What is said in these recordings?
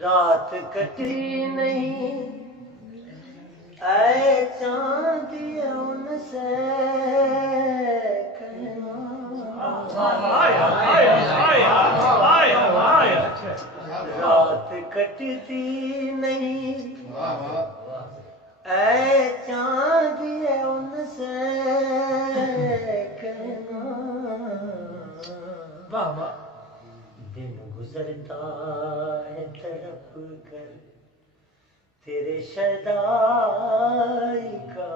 رات کٹی نہیں اے چاند ان سے رات کٹتی نہیں اے چاند ان سے کہنا دن گزرتا ہے تڑپ کر تیرے شیدائی کا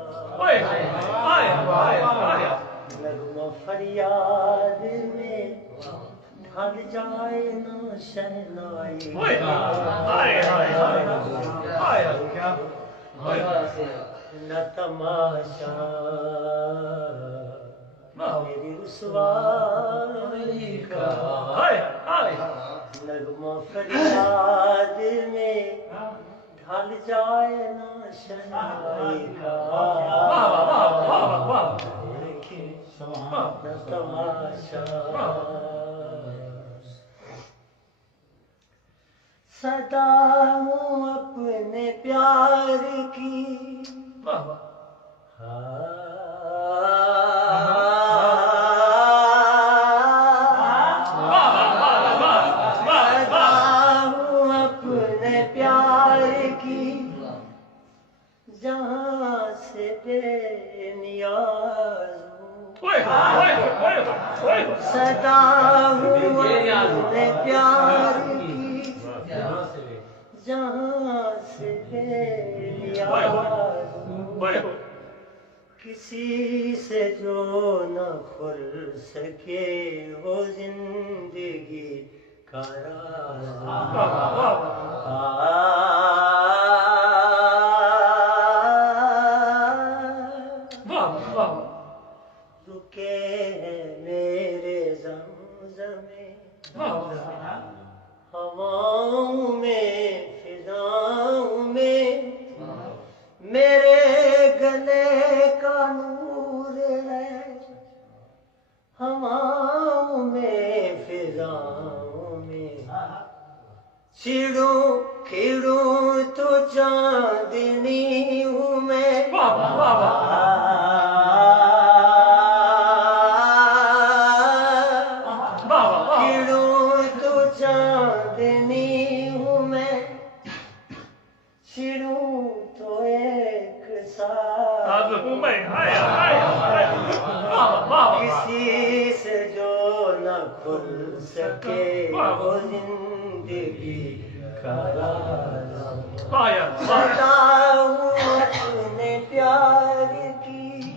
نغمہ فریاد میں ڈھل جائے نا شہنائی نہ تماشا میری رسوائی کا نغمہ فریاد میں ڈھل جائے نا شہنائی کا نہ تماشا صدا ہوں اپنے پیار کی اپنے پیار کی جہاں سے بے نیاز صدا ہوں اپنے پیار کی جہاں سے بے نیاز کسی سے جو نہ کھل سکے وہ زندگی کا راز رکے ہیں میرے زمزمے ہواؤں میں فضاؤں میں میرے گلے کا نور ہے ہواؤں میں فضاؤں میں چھڑوں کھڑوں تو چاندنی ہوں میں چھڑوں تو ایک ساتھ کسی سے جو نہ کھل سکے وہ زندگی کا راز صدا ہوں اپنے پیار کی